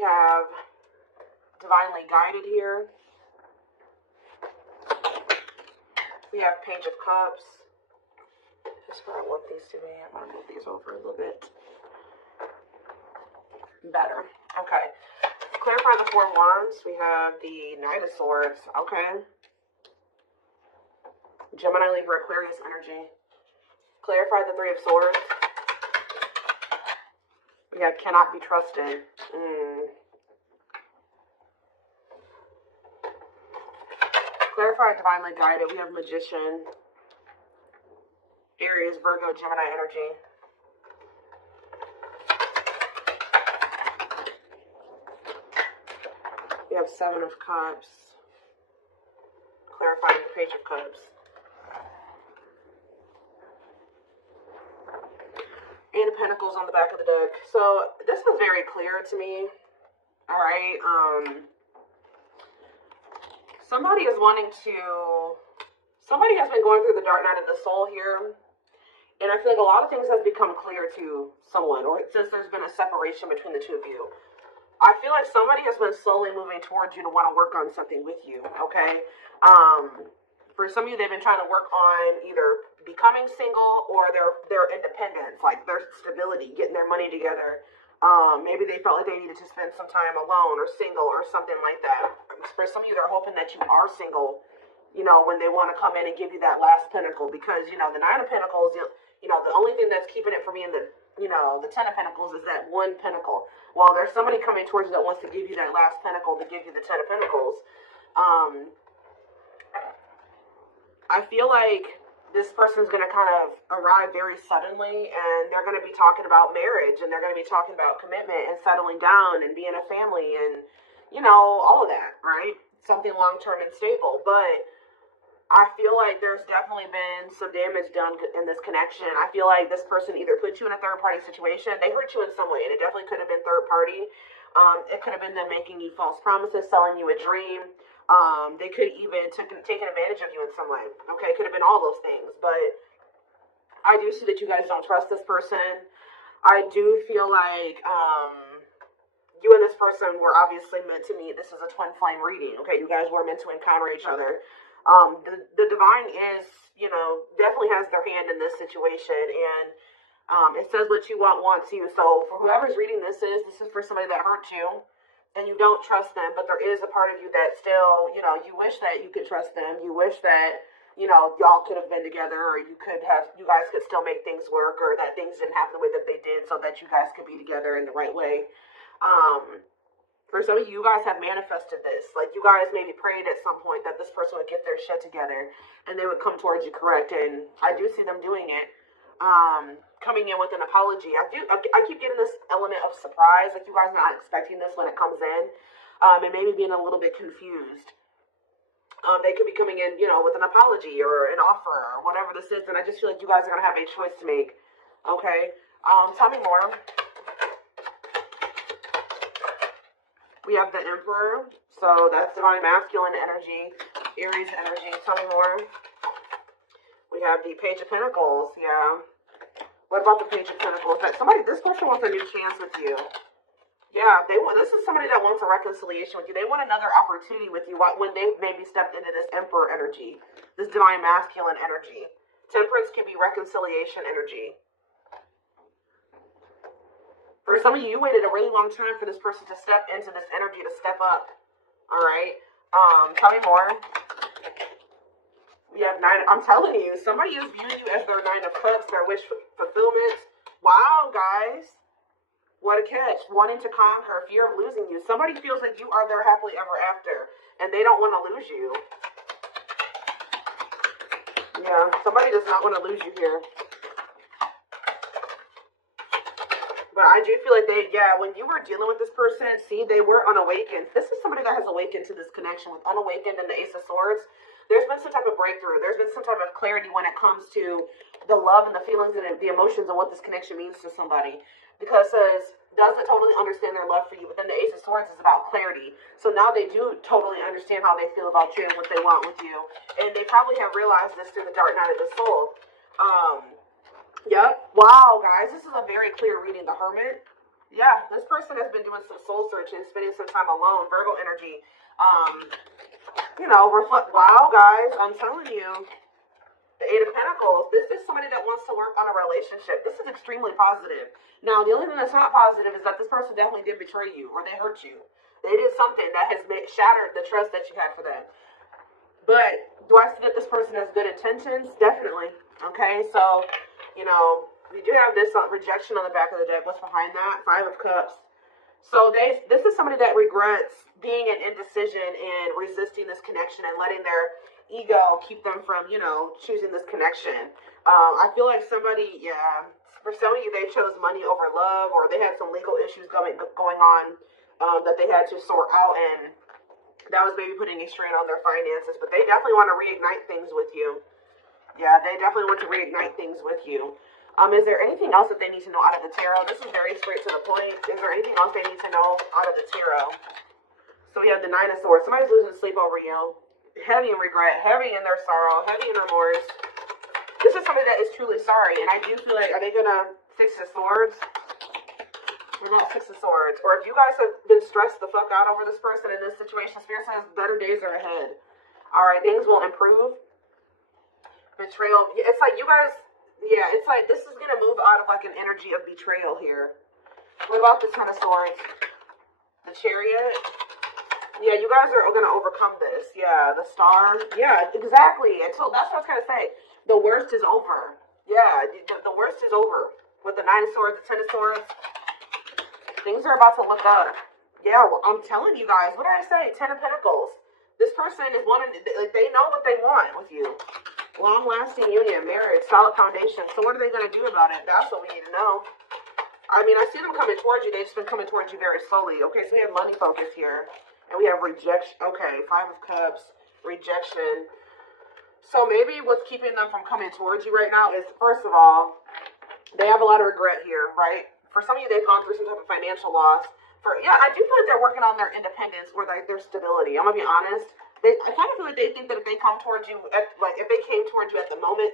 we have divinely guided here. We have Page of Cups. That's where I want these to be. I'm going to move these over a little bit. Better. Okay. Clarify the Four of Wands. We have the Knight of Swords. Okay. Gemini, Libra, Aquarius energy. Clarify the Three of Swords. We have cannot be trusted. Clarify divinely guided. We have Magician. Aries, Virgo, Gemini energy. We have Seven of Cups. Clarifying the Page of Cups. Eight of Pentacles on the back of the deck. So this is very clear to me. All right. Somebody is wanting to. Somebody has been going through the dark night of the soul here, and I feel like a lot of things have become clear to someone, or since there's been a separation between the two of you. I feel like somebody has been slowly moving towards you to want to work on something with you. Okay. For some of you, they've been trying to work on either becoming single or their independence, like their stability, getting their money together. Maybe they felt like they needed to spend some time alone or single or something like that. For some of you, they're hoping that you are single, you know, when they want to come in and give you that last pinnacle, because, you know, the Nine of Pentacles, you know, the only thing that's keeping it from being the, you know, the Ten of Pentacles is that one pinnacle. Well, there's somebody coming towards you that wants to give you that last pinnacle to give you the Ten of Pentacles. I feel like this person's going to kind of arrive very suddenly, and they're going to be talking about marriage, and they're going to be talking about commitment and settling down and being a family and, you know, all of that, right? Something long-term and stable. But I feel like there's definitely been some damage done in this connection. I feel like this person either put you in a third-party situation. They hurt you in some way, and it definitely could have been third-party. It could have been them making you false promises, selling you a dream. They could even taken advantage of you in some way. Okay, it could have been all those things. But I do see that you guys don't trust this person. I do feel like you and this person were obviously meant to meet. This is a twin flame reading. Okay, you guys were meant to encounter each other. The divine is, you know, definitely has their hand in this situation, and it says what you want wants you. So for whoever's reading this is for somebody that hurt you, and you don't trust them, but there is a part of you that still, you know, you wish that you could trust them. You wish that, you know, y'all could have been together, or you guys could still make things work, or that things didn't happen the way that they did, so that you guys could be together in the right way. For some of you, you guys have manifested this. Like, you guys maybe prayed at some point that this person would get their shit together and they would come towards you correct. And I do see them doing it. Coming in with an apology. I keep getting this element of surprise. Like, you guys are not expecting this when it comes in. And maybe being a little bit confused. They could be coming in, you know, with an apology or an offer or whatever this is. And I just feel like you guys are going to have a choice to make. Okay? Tell me more. We have the Emperor, so that's divine masculine energy, Aries energy. Tell me more. We have the Page of Pentacles. Yeah. What about the Page of Pentacles? This person wants a new chance with you. Yeah, this is somebody that wants a reconciliation with you. They want another opportunity with you when they've maybe stepped into this Emperor energy, this divine masculine energy. Temperance can be reconciliation energy. For some of you, you waited a really long time for this person to step into this energy, to step up. All right. Tell me more. We have I'm telling you, somebody is viewing you as their Nine of Cups, their wish fulfillment. Wow, guys. What a catch. Wanting to conquer, fear of losing you. Somebody feels like you are their happily ever after, and they don't want to lose you. Yeah, somebody does not want to lose you here. But I do feel like when you were dealing with this person, see, they were unawakened. This is somebody that has awakened to this connection with unawakened and the Ace of Swords. There's been some type of breakthrough. There's been some type of clarity when it comes to the love and the feelings and the emotions and what this connection means to somebody. Because it doesn't totally understand their love for you, but then the Ace of Swords is about clarity. So now they do totally understand how they feel about you and what they want with you. And they probably have realized this through the dark night of the soul. Yep. Wow, guys, this is a very clear reading. The Hermit. Yeah, this person has been doing some soul searching, spending some time alone. Virgo energy. Reflect. Wow, guys, I'm telling you. The Eight of Pentacles. This is somebody that wants to work on a relationship. This is extremely positive. Now, the only thing that's not positive is that this person definitely did betray you or they hurt you. They did something that has shattered the trust that you had for them. But do I see that this person has good intentions? Definitely. Okay, so, we do have this rejection on the back of the deck. What's behind that? Five of Cups. So this is somebody that regrets being an indecision and resisting this connection and letting their ego keep them from, choosing this connection. I feel like somebody, for some of you, they chose money over love, or they had some legal issues going on that they had to sort out, and that was maybe putting a strain on their finances. But they definitely want to reignite things with you. Yeah, they definitely want to reignite things with you. Is there anything else that they need to know out of the tarot? This is very straight to the point. Is there anything else they need to know out of the tarot? So we have the Nine of Swords. Somebody's losing sleep over you. Heavy in regret, heavy in their sorrow, heavy in remorse. This is somebody that is truly sorry. And I do feel like, are they going to Six of Swords? We're about Six of Swords. Or if you guys have been stressed the fuck out over this person in this situation, Spirit says better days are ahead. Alright, things will improve. Betrayal. It's like you guys... Yeah, it's like this is going to move out of like an energy of betrayal here. What about the Ten of Swords? The Chariot? Yeah, you guys are going to overcome this. Yeah, the Star. Yeah, exactly. That's what I was going to say. The worst is over. Yeah, the worst is over. With the Nine of Swords, the Ten of Swords. Things are about to look up. Yeah, well, I'm telling you guys. What did I say? Ten of Pentacles. This person is wanting, like, they know what they want with you. Long-lasting union, marriage, solid foundation. So what are they going to do about it? That's what we need to know. I mean, I see them coming towards you. They've just been coming towards you very slowly. Okay, so we have money focus here. And we have rejection. Okay, Five of Cups, rejection. So maybe what's keeping them from coming towards you right now is, first of all, they have a lot of regret here, right? For some of you, they've gone through some type of financial loss. I do feel like they're working on their independence or like their stability. I'm going to be honest. I kind of feel like they think that if they come towards you, if they came towards you at the moment,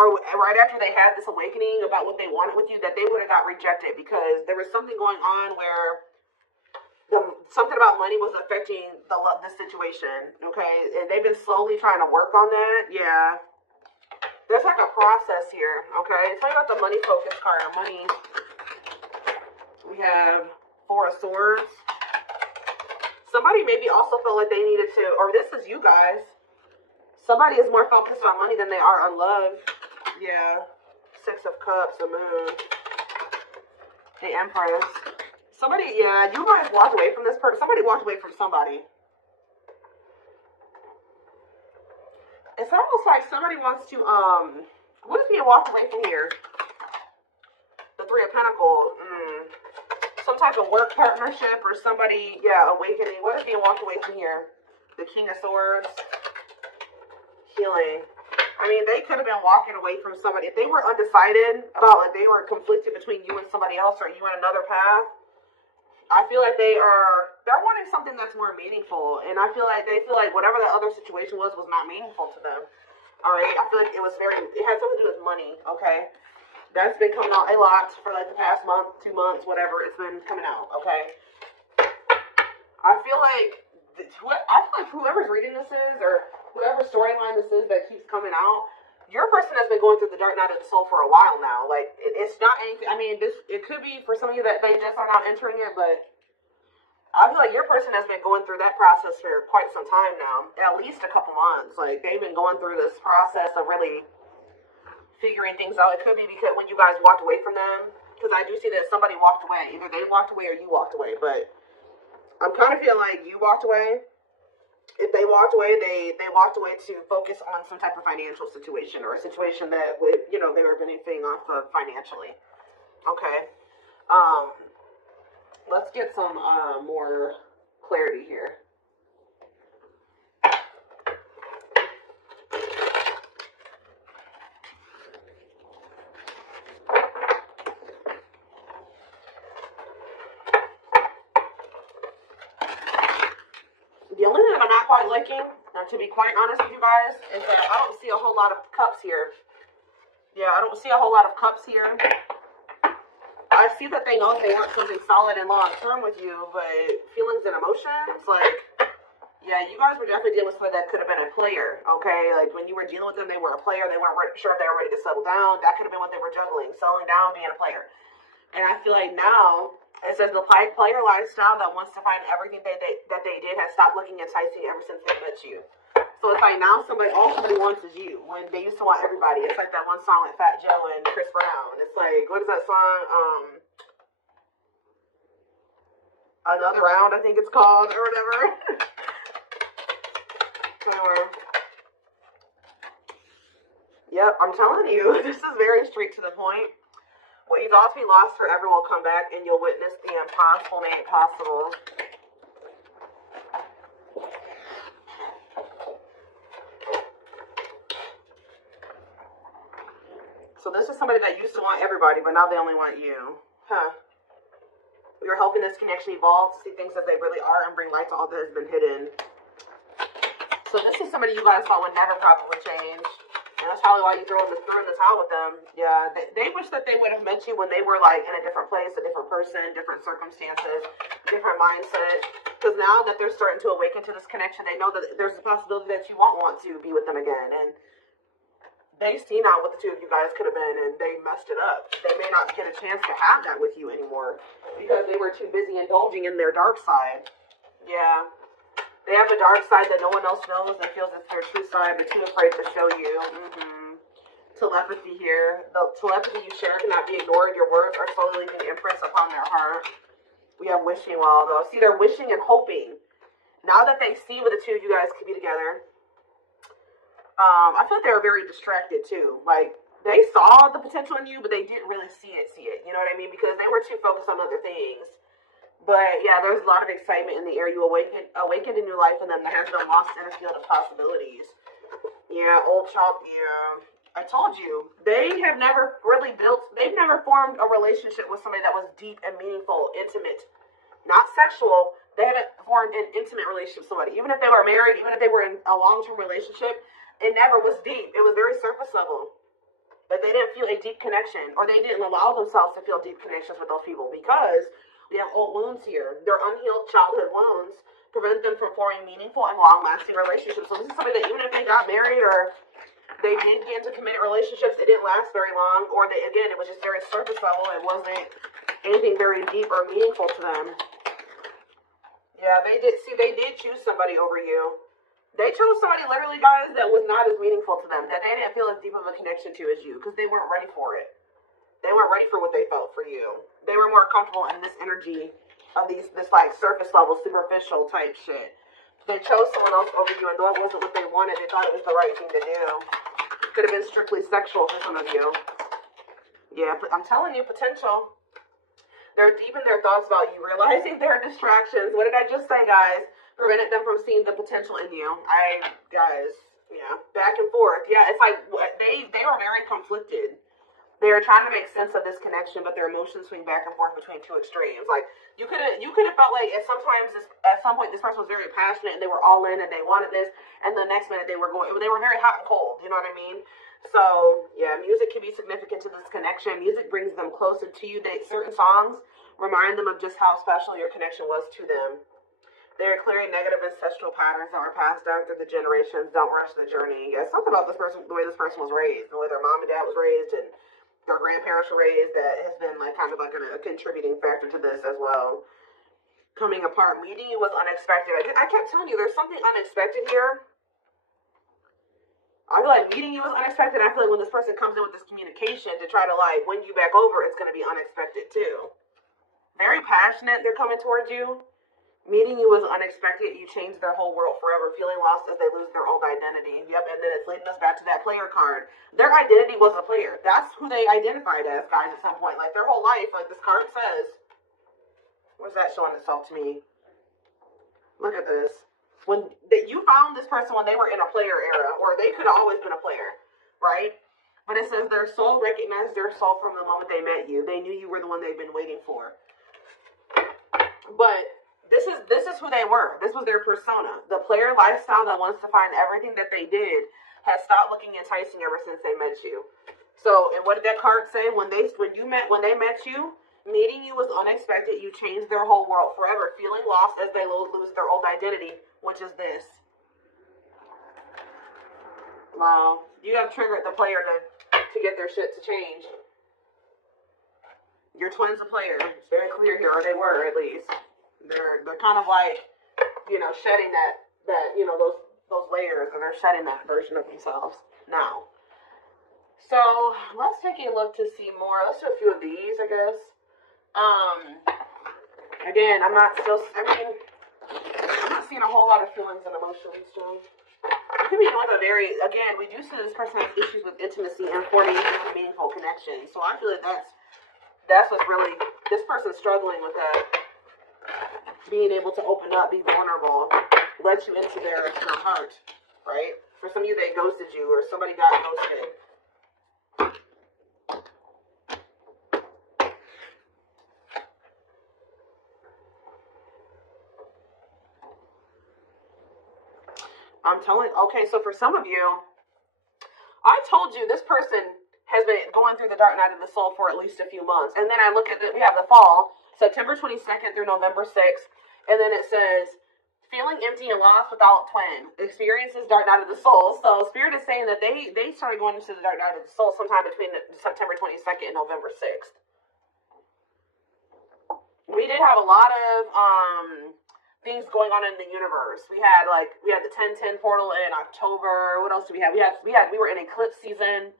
or right after they had this awakening about what they wanted with you, that they would have got rejected because there was something going on where something about money was affecting the situation, okay? And they've been slowly trying to work on that. Yeah. There's like a process here, okay? Tell me about the money focus card. Money. We have Four of Swords. Somebody maybe also felt like they needed to, or this is you guys. Somebody is more focused on money than they are on love. Yeah. Six of Cups, the Moon. The Empress. Somebody, yeah, you guys walked away from this person. Somebody walked away from somebody. It's almost like somebody wants to, what is being walked away from here? The Three of Pentacles. Some type of work partnership or somebody, awakening. What is being walked away from here? The King of Swords. Healing. I mean, they could have been walking away from somebody. If they were undecided about, like, they were conflicted between you and somebody else or you and another path, I feel like they're wanting something that's more meaningful. And I feel like they feel like whatever the other situation was not meaningful to them. All right? I feel like it had something to do with money, okay? That's been coming out a lot for like the past month, 2 months, whatever. It's been coming out, okay? I feel like whoever's reading this is, or whoever storyline this is that keeps coming out, your person has been going through the dark night of the soul for a while now. Like, it's not anything. I mean, it could be for some of you that they just are not entering it, but I feel like your person has been going through that process for quite some time now, at least a couple months. Like, they've been going through this process of really figuring things out. It could be because when you guys walked away from them, because I do see that somebody walked away. Either they walked away or you walked away, but I'm kind of feeling like you walked away. If they walked away, they walked away to focus on some type of financial situation or a situation that would, they were benefiting off of financially. Okay. Let's get some more clarity here. The only thing that I'm not quite liking, and to be quite honest with you guys, is that I don't see a whole lot of cups here. Yeah, I don't see a whole lot of cups here. I see that they know they want something solid and long term with you, but feelings and emotions, like, yeah, you guys were definitely dealing with somebody that could have been a player, okay? Like, when you were dealing with them, they were a player. They weren't sure if they were ready to settle down. That could have been what they were juggling, settling down, being a player. And I feel like now, it says the player lifestyle that wants to find everything that they did has stopped looking enticing ever since they met you. So it's like now all somebody wants is you. When they used to want everybody. It's like that one song with Fat Joe and Chris Brown. It's like, what is that song? Another Round, I think it's called, or whatever. Yep, I'm telling you, this is very straight to the point. What you thought to be lost forever will come back, and you'll witness the impossible made possible. So this is somebody that used to want everybody, but now they only want you. Huh. You're helping this connection evolve, see things as they really are, and bring light to all that has been hidden. So this is somebody you guys thought would never probably change. And that's probably why you threw in the towel with them. Yeah, they wish that they would have met you when they were like in a different place, a different person, different circumstances, different mindset. Because now that they're starting to awaken to this connection, they know that there's a possibility that you won't want to be with them again. And they see now what the two of you guys could have been, and they messed it up. They may not get a chance to have that with you anymore because they were too busy indulging in their dark side. Yeah. They have a dark side that no one else knows and feels it's their true side, but too afraid to show you. Telepathy here. The telepathy you share cannot be ignored. Your words are slowly leaving imprints upon their heart. We have wishing well, though. See, they're wishing and hoping. Now that they see what the two of you guys could be together, I feel like they were very distracted, too. Like, they saw the potential in you, but they didn't really see it. You know what I mean? Because they were too focused on other things. But, yeah, there's a lot of excitement in the air. You awakened a new life in them that has been lost in a field of possibilities. Yeah, old child, yeah. I told you, they've never formed a relationship with somebody that was deep and meaningful, intimate. Not sexual. They haven't formed an intimate relationship with somebody. Even if they were married, even if they were in a long-term relationship, it never was deep. It was very surface level. But they didn't feel a deep connection, or they didn't allow themselves to feel deep connections with those people because we have old wounds here. Their unhealed childhood wounds prevent them from forming meaningful and long-lasting relationships. So this is somebody that even if they got married or they did get into committed relationships, it didn't last very long, or it was just very surface level. It wasn't anything very deep or meaningful to them. Yeah, they did choose somebody over you. They chose somebody, literally, guys, that was not as meaningful to them, that they didn't feel as deep of a connection to as you, because they weren't ready for it. They weren't ready for what they felt for you. They were more comfortable in this energy of this like surface level, superficial type shit. They chose someone else over you, and though it wasn't what they wanted, they thought it was the right thing to do. Could have been strictly sexual for some of you. Yeah, but I'm telling you, potential. They're deep in their thoughts about you, realizing their distractions. What did I just say, guys? Prevented them from seeing the potential in you. Guys, yeah, back and forth. Yeah, it's like they were very conflicted. They were trying to make sense of this connection, but their emotions swing back and forth between two extremes. Like you could have felt like at some point this person was very passionate and they were all in and they wanted this, and the next minute they were very hot and cold. You know what I mean? So yeah, music can be significant to this connection. Music brings them closer to you. Certain songs remind them of just how special your connection was to them. They're clearing negative ancestral patterns that were passed down through the generations. Don't rush the journey. Yeah, something about this person, the way this person was raised, the way their mom and dad was raised, and their grandparents were raised, that has been like kind of like a contributing factor to this as well. Coming apart, meeting you was unexpected. I kept telling you, there's something unexpected here. I feel like meeting you was unexpected. I feel like when this person comes in with this communication to try to like win you back over, it's going to be unexpected too. Very passionate, they're coming towards you. Meeting you was unexpected. You changed their whole world forever, feeling lost as they lose their old identity. Yep, and then it's leading us back to that player card. Their identity was a player. That's who they identified as, guys, at some point. Like, their whole life, like this card says. Where's that showing itself to me? Look at this. You found this person when they were in a player era, or they could have always been a player, right? But it says their soul recognized their soul from the moment they met you. They knew you were the one they've been waiting for. But This is who they were. This was their persona. The player lifestyle that wants to find everything that they did has stopped looking enticing ever since they met you. So, and what did that card say? When they met you, Meeting you was unexpected. You changed their whole world forever. Feeling lost as they lose their old identity, which is this. Wow. You have triggered the player to get their shit to change. Your twin's a player. It's very clear here, or they were at least. They're kind of like, you know, shedding that you know, those layers, and they're shedding that version of themselves now. So let's take a look to see more. Let's do a few of these, I guess. Again, I'm not seeing a whole lot of feelings and emotions, so it could be like again, we do see this person has issues with intimacy and forming a meaningful connection. So I feel like that's what's really, this person's struggling with that, being able to open up, be vulnerable, let you into their heart, right? For some of you, they ghosted you, or somebody got ghosted. Okay, so for some of you, I told you this person has been going through the dark night of the soul for at least a few months. And then I look at we have the fall, September 22nd through November 6th. And then it says, feeling empty and lost without twin, experiences dark night of the soul. So Spirit is saying that they started going into the dark night of the soul sometime between September 22nd and November 6th. We did have a lot of things going on in the universe. We had the 1010 portal in October. What else do we have? We were in eclipse season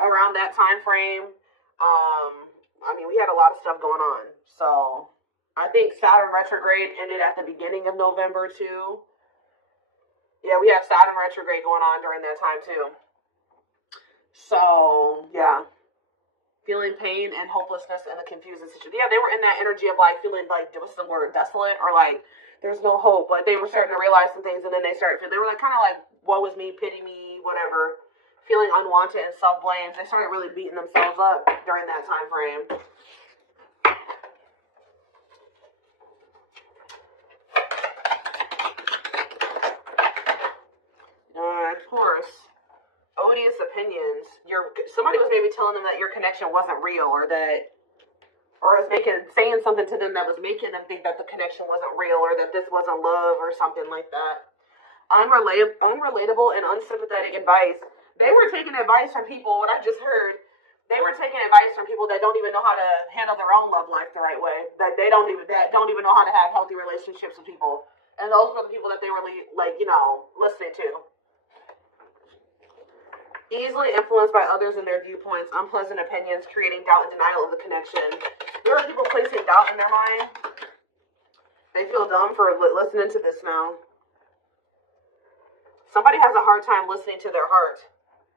around that time frame. I mean, we had a lot of stuff going on. So I think Saturn retrograde ended at the beginning of November too. Yeah, we have Saturn retrograde going on during that time too. So yeah, feeling pain and hopelessness and the confusing situation. Yeah, they were in that energy of like feeling like, what's the word, desolate, or like there's no hope. Like they were starting to realize some things, and then they were like kind of like, woe is me, pity me, whatever. Feeling unwanted and self-blame. They started really beating themselves up during that time frame. Of course, odious opinions. Somebody was maybe telling them that your connection wasn't real, or was saying something to them that was making them think that the connection wasn't real, or that this wasn't love, or something like that. Unrelatable and unsympathetic advice. They were taking advice from people, what I just heard, they were taking advice from people that don't even know how to handle their own love life the right way. That don't even know how to have healthy relationships with people. And those were the people that they were listening to. Easily influenced by others and their viewpoints, unpleasant opinions, creating doubt and denial of the connection. There are people placing doubt in their mind. They feel dumb for listening to this now. Somebody has a hard time listening to their heart.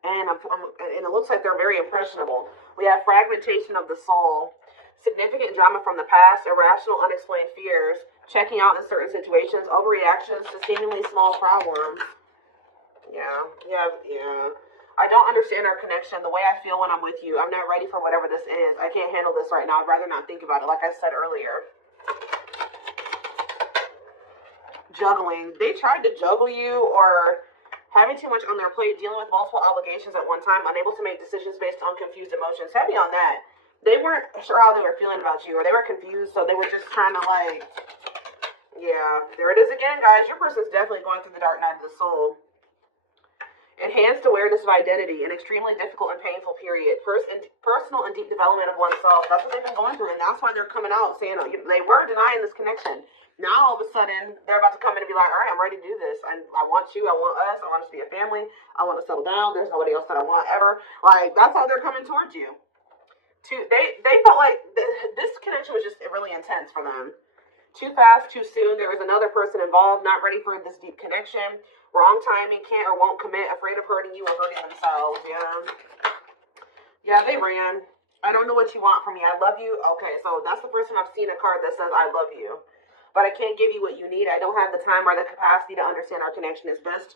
And it looks like they're very impressionable. We have fragmentation of the soul, significant drama from the past, irrational, unexplained fears, checking out in certain situations, overreactions to seemingly small problems. Yeah. I don't understand our connection, the way I feel when I'm with you. I'm not ready for whatever this is. I can't handle this right now. I'd rather not think about it, like I said earlier. Juggling. They tried to juggle you, or having too much on their plate, dealing with multiple obligations at one time, unable to make decisions based on confused emotions. Heavy on that. They weren't sure how they were feeling about you, or they were confused, so they were just trying to yeah, there it is again, guys. Your person's definitely going through the dark night of the soul. Enhanced awareness of identity, an extremely difficult and painful period. Personal and deep development of oneself. That's what they've been going through, and that's why they're coming out saying they were denying this connection. Now, all of a sudden, they're about to come in and be like, all right, I'm ready to do this. I want you. I want us. I want us to be a family. I want to settle down. There's nobody else that I want ever. Like, that's how they're coming towards you. They felt like this connection was just really intense for them. Too fast, too soon. There was another person involved, not ready for this deep connection. Wrong timing, can't or won't commit, afraid of hurting you or hurting themselves. Yeah, they ran. I don't know what you want from me. I love you. Okay, so that's the first time I've seen a card that says I love you. But I can't give you what you need. I don't have the time or the capacity to understand our connection. It's best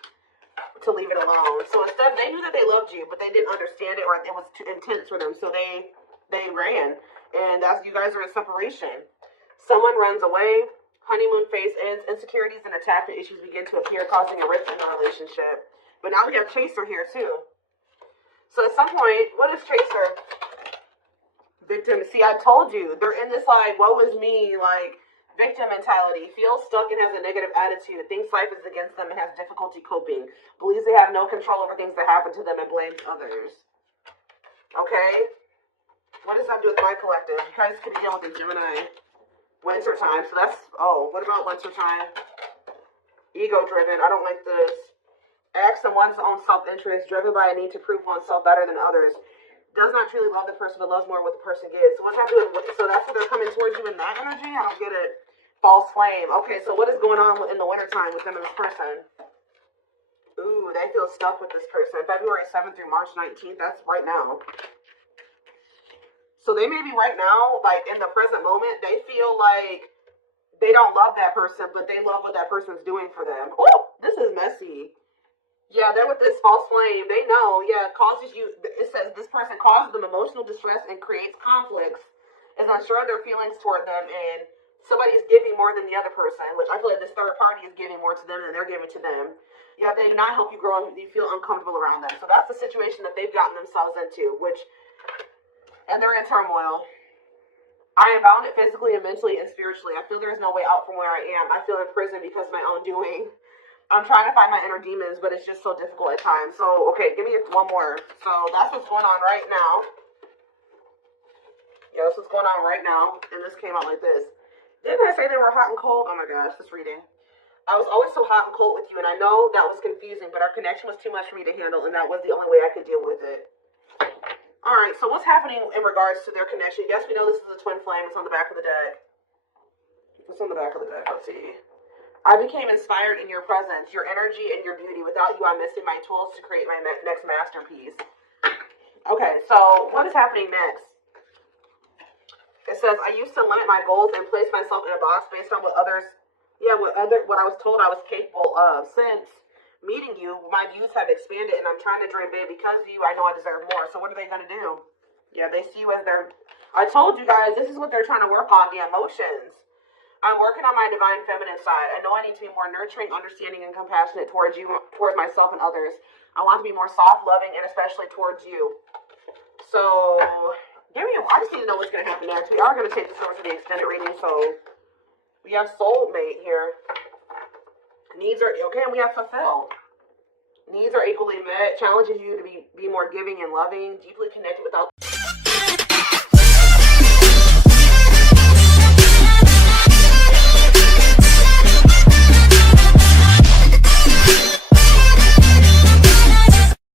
to leave it alone. So instead, they knew that they loved you, but they didn't understand it, or it was too intense for them. So they ran. And as you guys are in separation, someone runs away. Honeymoon phase ends. Insecurities and attachment issues begin to appear, causing a rift in the relationship. But now we have Chaser here too. So at some point, what is Chaser? Victim. See, I told you. They're in this, like, woe is me, like, victim mentality. Feels stuck and has a negative attitude. Thinks life is against them and has difficulty coping. Believes they have no control over things that happen to them and blames others. Okay? What does that do with my collective? You guys could deal with the Gemini. Winter time. So that's, oh, what about winter time? Ego driven. I don't like this. Acts on one's own self-interest, driven by a need to prove oneself better than others. Does not truly love the person, but loves more what the person gives. So what's that doing? So that's what they're coming towards you in that energy? I don't get it. False flame. Okay, so what is going on in the wintertime with them and this person? Ooh, they feel stuck with this person. February 7th through March 19th. That's right now. So they may be right now, like in the present moment, they feel like they don't love that person, but they love what that person's doing for them. Oh, this is messy. Yeah, they're with this false flame. They know, yeah, causes you, it says this person causes them emotional distress and creates conflicts, is unsure of their feelings toward them, and somebody is giving more than the other person, which I feel like this third party is giving more to them than they're giving to them. Yeah, they do not help you grow, and you feel uncomfortable around them. So that's the situation that they've gotten themselves into, and they're in turmoil. I am bounded physically and mentally and spiritually. I feel there is no way out from where I am. I feel in prison because of my own doing. I'm trying to find my inner demons, but it's just so difficult at times. So, okay, give me one more. So, that's what's going on right now. Yeah, that's what's going on right now. And this came out like this. Didn't I say they were hot and cold? Oh my gosh, this reading. I was always so hot and cold with you, and I know that was confusing, but our connection was too much for me to handle, and that was the only way I could deal with it. Alright, so what's happening in regards to their connection? Yes, we know this is a twin flame. It's on the back of the deck. It's on the back of the deck. Let's see. I became inspired in your presence, your energy, and your beauty. Without you, I'm missing my tools to create my next masterpiece. Okay, so what is happening next? It says, I used to limit my goals and place myself in a box based on what I was told I was capable of. Since meeting you, my views have expanded, and I'm trying to dream big. Because of you, I know I deserve more. So what are they going to do? Yeah, they see you as I told you guys, this is what they're trying to work on, the emotions. I'm working on my divine feminine side. I know I need to be more nurturing, understanding, and compassionate towards you, towards myself and others. I want to be more soft, loving, and especially towards you. So, I just need to know what's going to happen next. We are going to take this over to the extended reading. So, we have soulmate here. Needs are, okay, and we have fulfilled. Needs are equally met. Challenges you to be more giving and loving, deeply connected without